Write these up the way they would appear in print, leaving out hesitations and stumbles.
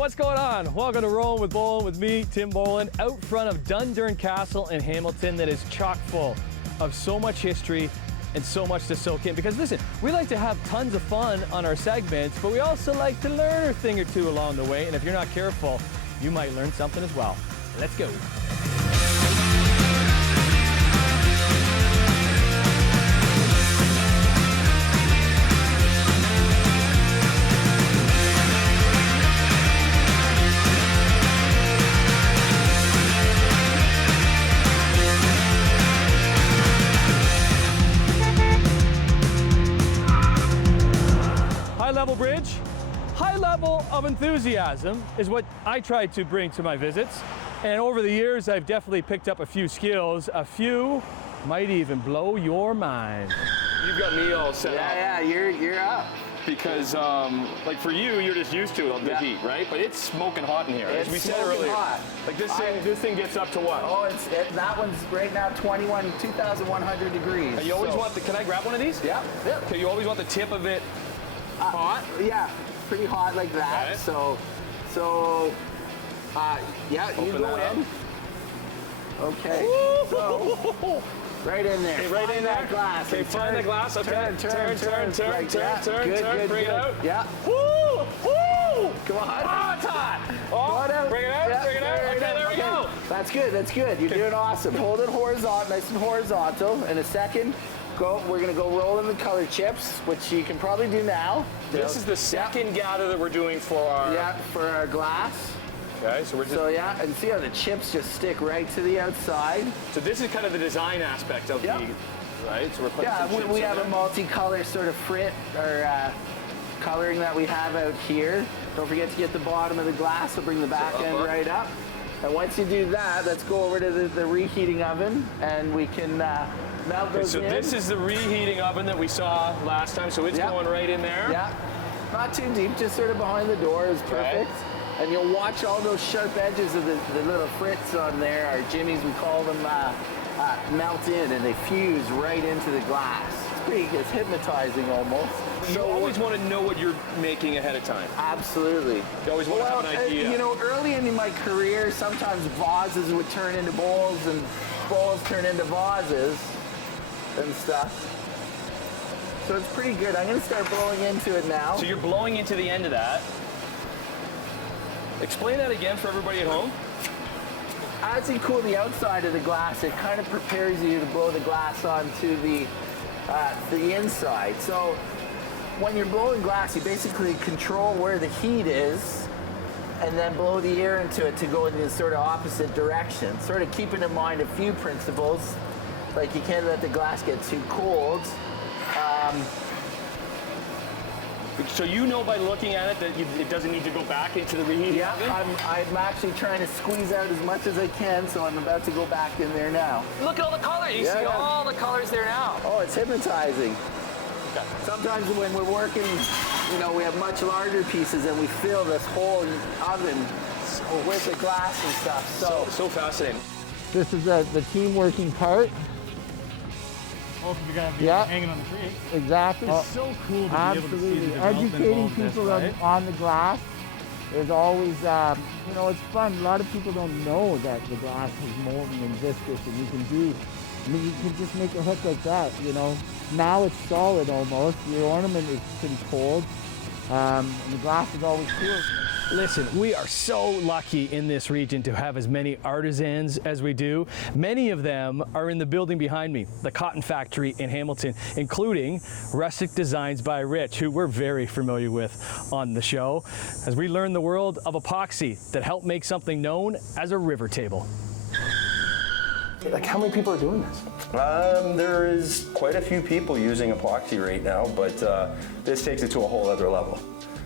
what's going on? Welcome to Rollin with Bolen with me, Tim Bolen, out front of Dundurn Castle in Hamilton that is chock full of so much history and so much to soak in. Because listen, we like to have tons of fun on our segments, but we also like to learn a thing or two along the way. And if you're not careful, you might learn something as well. Let's go. High-level bridge, high level of enthusiasm is what I try to bring to my visits. And over the years, I've definitely picked up a few skills. A few might even blow your mind. You've got me all set up. Yeah, you're up. Because, like for you, you're just used to the heat, right? But it's smoking hot in here. It's as we said smoking earlier. hot. Like this thing gets up to what? Oh, that one's right now 2,100 degrees. You always want the, can I grab one of these? Yeah. Okay, you always want the tip of it hot? Yeah, pretty hot like that. Okay. Yeah, Open you go that in. Okay. So, right in there. Okay, right find in that there. glass. Okay, find the glass. Okay. Turn. Like that. Good. Bring it out. Yeah. Woo! Come on. Oh, it's hot. Come on out. Bring it out. Yeah, Bring it out. Okay, there we go. That's good. You're doing awesome. Hold it horizontal, nice and horizontal. In a second, we're gonna go roll in the color chips, which you can probably do now. This is the second gather that we're doing for our glass. Okay, so we're just and see how the chips just stick right to the outside. So this is kind of the design aspect of the right. So we're putting some chips we in have there. a multicolor sort of frit or coloring that we have out here. Don't forget to get the bottom of the glass. So bring the back end right up. And once you do that, let's go over to the reheating oven, and we can melt those in. So this is the reheating oven that we saw last time. So it's going right in there. Yeah, not too deep, just sort of behind the door is perfect. Okay. And you'll watch all those sharp edges of the little frits on there, or jimmies we call them, melt in, and they fuse right into the glass. It's hypnotizing almost. You always want to know what you're making ahead of time. Absolutely. You always want to have an idea. You know, early in my career, sometimes vases would turn into bowls, and bowls turn into vases and stuff. So it's pretty good. I'm going to start blowing into it now. So you're blowing into the end of that. Explain that again for everybody at home. As you cool the outside of the glass, it kind of prepares you to blow the glass onto the inside. So when you're blowing glass, you basically control where the heat is and then blow the air into it to go in the sort of opposite direction. Sort of keeping in mind a few principles, like you can't let the glass get too cold. So you know by looking at it that it doesn't need to go back into the reheating oven? I'm actually trying to squeeze out as much as I can, so I'm about to go back in there now. Look at all the colors. You see all the colors there now. Oh, it's hypnotizing. Okay. Sometimes when we're working, we have much larger pieces and we fill this whole oven with the glass and stuff. So fascinating. This is the team working part. Both of you guys be hanging on the tree. Exactly. It's so cool to be able to see the development Educating of all this, people right? on the glass is always, it's fun. A lot of people don't know that the glass is molten and viscous, and you can just make a hook like that, Now it's solid almost. The ornament is pretty cold, and the glass is always cool. Listen, we are so lucky in this region to have as many artisans as we do. Many of them are in the building behind me, the cotton factory in Hamilton, including Rustic Designs by Rich, who we're very familiar with on the show, as we learn the world of epoxy that help make something known as a river table. Like, how many people are doing this? There is quite a few people using epoxy right now, but this takes it to a whole other level.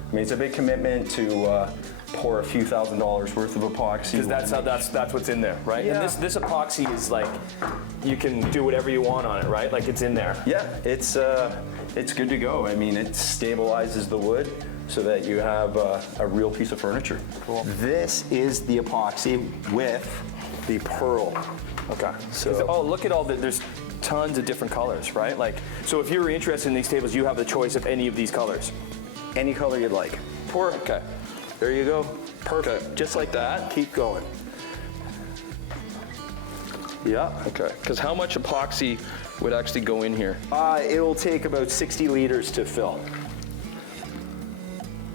I mean, it's a big commitment to pour a few $1,000s worth of epoxy. Because that's what's in there, right? Yeah. And this epoxy is like, you can do whatever you want on it, right? Like it's in there. Yeah, it's good to go. I mean, it stabilizes the wood so that you have a real piece of furniture. Cool. This is the epoxy with the pearl. Okay. So, oh, look at all the, there's tons of different colors, right? Like, so if you're interested in these tables, you have the choice of any of these colors. any color you'd like. Okay. There you go. Perfect. Just like that. Keep going. Yeah. Okay. Because how much epoxy would actually go in here? It'll take about 60 liters to fill.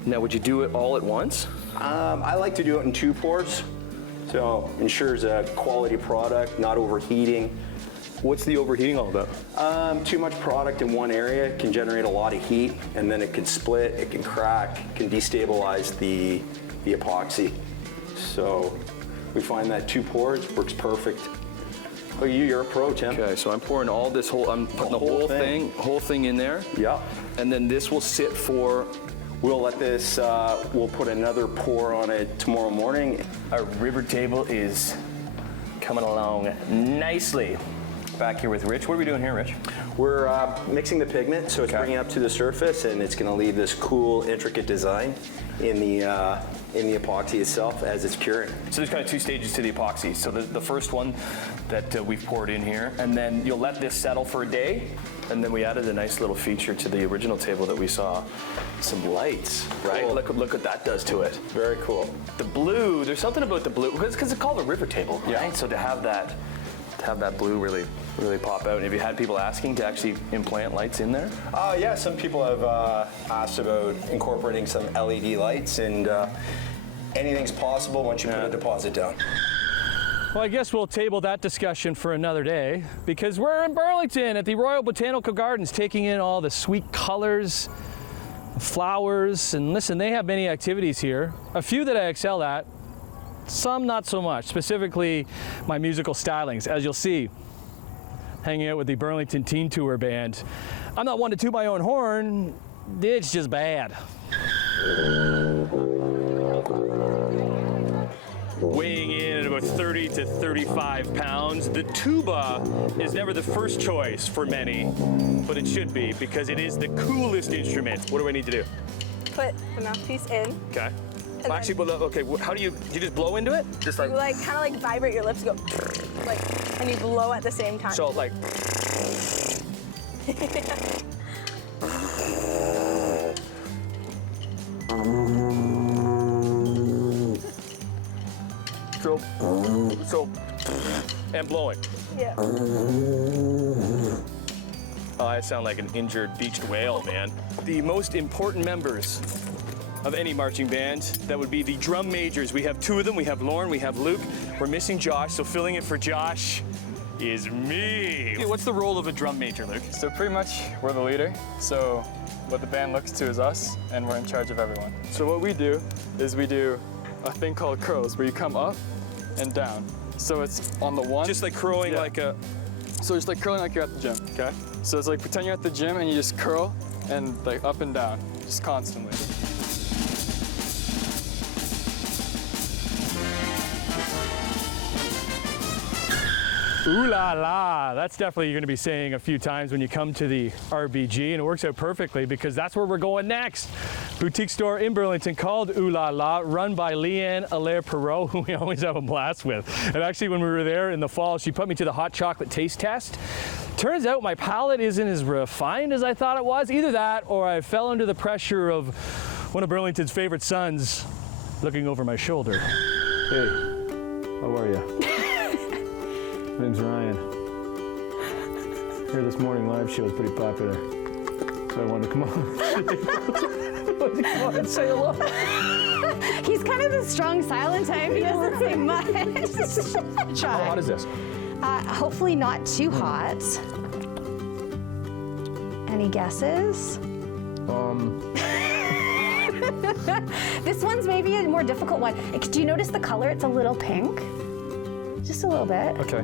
Now, would you do it all at once? I like to do it in 2 pours, so ensures a quality product, not overheating. What's the overheating all about? Too much product in one area can generate a lot of heat, and then it can split, it can crack, it can destabilize the epoxy. So we find that 2 pours works perfect. Look at you, your approach, Tim. Okay, so I'm pouring all this I'm putting the whole thing in there. Yeah. And then this will sit for. We'll let this, we'll put another pour on it tomorrow morning. Our river table is coming along nicely. Back here with Rich. What are we doing here, Rich? We're mixing the pigment, so it's bringing it up to the surface, and it's going to leave this cool, intricate design in the epoxy itself as it's curing. So there's kind of 2 stages to the epoxy. So the first one that we've poured in here, and then you'll let this settle for a day, and then we added a nice little feature to the original table that we saw, some lights, right? Cool. Look what that does to it. Very cool. The blue, there's something about the blue, because it's called a river table, right? Yeah. So to have that blue really pop out. And have you had people asking to actually implant lights in there? Yeah, some people have asked about incorporating some LED lights, and anything's possible once you put a deposit down. Well, I guess we'll table that discussion for another day, because we're in Burlington at the Royal Botanical Gardens, taking in all the sweet colors, flowers, and listen, they have many activities here. A few that I excel at, some not so much, specifically my musical stylings. As you'll see, hanging out with the Burlington Teen Tour Band. I'm not one to toot my own horn, it's just bad. Weighing in at about 30 to 35 pounds, the tuba is never the first choice for many, but it should be, because it is the coolest instrument. What do I need to do? Put the mouthpiece in. Okay. And Actually, well, okay, how do you just blow into it? Just like, You kind of like vibrate your lips, go like, and you blow at the same time. so like, so, and blowing. Yeah. Oh, I sound like an injured beached whale, man. The most important members of any marching band, that would be the drum majors. We have 2 of them. We have Lauren, we have Luke. We're missing Josh, so filling in for Josh is me. What's the role of a drum major, Luke? So pretty much we're the leader. So what the band looks to is us, and we're in charge of everyone. So what we do is we do a thing called curls, where you come up and down. So it's on the one. Just like crowing like a... So just like curling like you're at the gym. Okay. So it's like pretend you're at the gym and you just curl and like up and down, just constantly. Ooh la la, that's definitely you're gonna be saying a few times when you come to the RBG, and it works out perfectly because that's where we're going next. Boutique store in Burlington called Ooh La La, run by Leanne Allaire-Perot, who we always have a blast with. And actually when we were there in the fall, she put me to the hot chocolate taste test. Turns out my palate isn't as refined as I thought it was. Either that, or I fell under the pressure of one of Burlington's favorite sons looking over my shoulder. Hey, how are you? My name's Ryan. Here this morning live show is pretty popular, so I wanted to come on. Come on and say hello. He's kind of the strong silent type. He doesn't say much. Try. How hot is this? Hopefully not too hot. Any guesses? This one's maybe a more difficult one. Do you notice the color? It's a little pink. Just a little bit. Okay.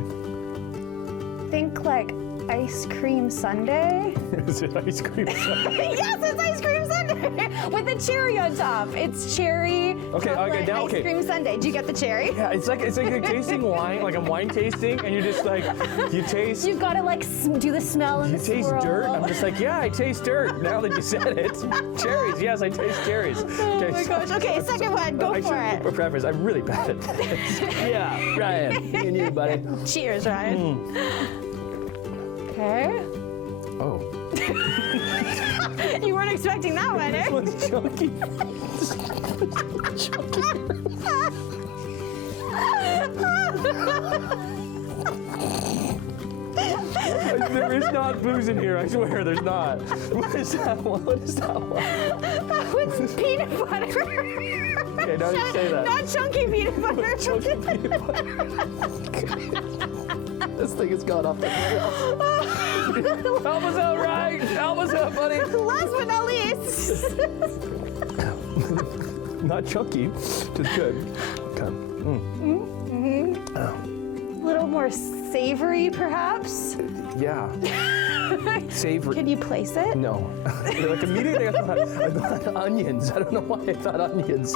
Think like ice cream sundae. Is it ice cream sundae? Yes, it's ice cream sundae with a cherry on top. It's cherry chocolate now, ice cream sundae. Do you get the cherry? Yeah, it's like you're tasting wine, like I'm wine tasting, and you're just like, you taste. You've got to like do the smell and You the taste swirl. dirt. I'm just like, yeah, I taste dirt. Now that you said it, cherries. Yes, I taste cherries. Oh my gosh. Okay, second one. Go for it. For preface, I'm really bad at this. Yeah, Ryan, me and you, buddy. Cheers, Ryan. Okay. Oh. You weren't expecting that one, eh? One's chunky. There is not booze in here, I swear there's not. What is that one? What is that one? That one's peanut butter. Okay, now you say that. Not chunky peanut butter. Chunky peanut butter. This thing has gone off the rails. Help us out, Ryan. Help us out, buddy. Last but not least. Not chunky, just good. Okay. A little more savory, perhaps. Yeah. Savory. Can you place it? No. Like immediately I thought onions. I don't know why I thought onions.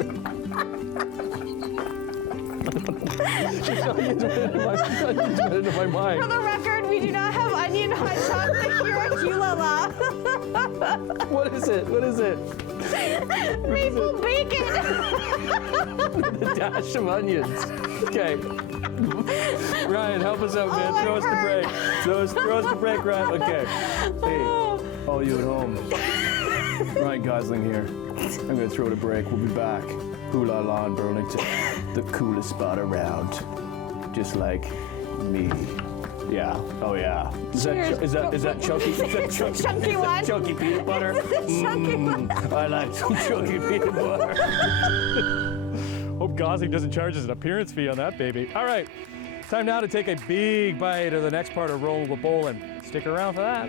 Just onions went into my mind. For the record, we do not have onion hot chocolate here at Julala. What is it? What is it? Maple bacon. A dash of onions. Okay. Ryan, help us out, man. Oh, Throw us the break. Throw us the break, Ryan. Okay. Hey, all you at home. Ryan Gosling here. I'm gonna throw the break. We'll be back. Ooh la la in Burlington. The coolest spot around. Just like me. Yeah. Oh yeah. Is that chunky? Is that chunky? Chunky one. Chunky peanut butter. Chunky one. I like some chunky peanut butter. Hope Gosling doesn't charge us an appearance fee on that baby. All right. Time now to take a big bite of the next part of Rollin with Bolen. Stick around for that.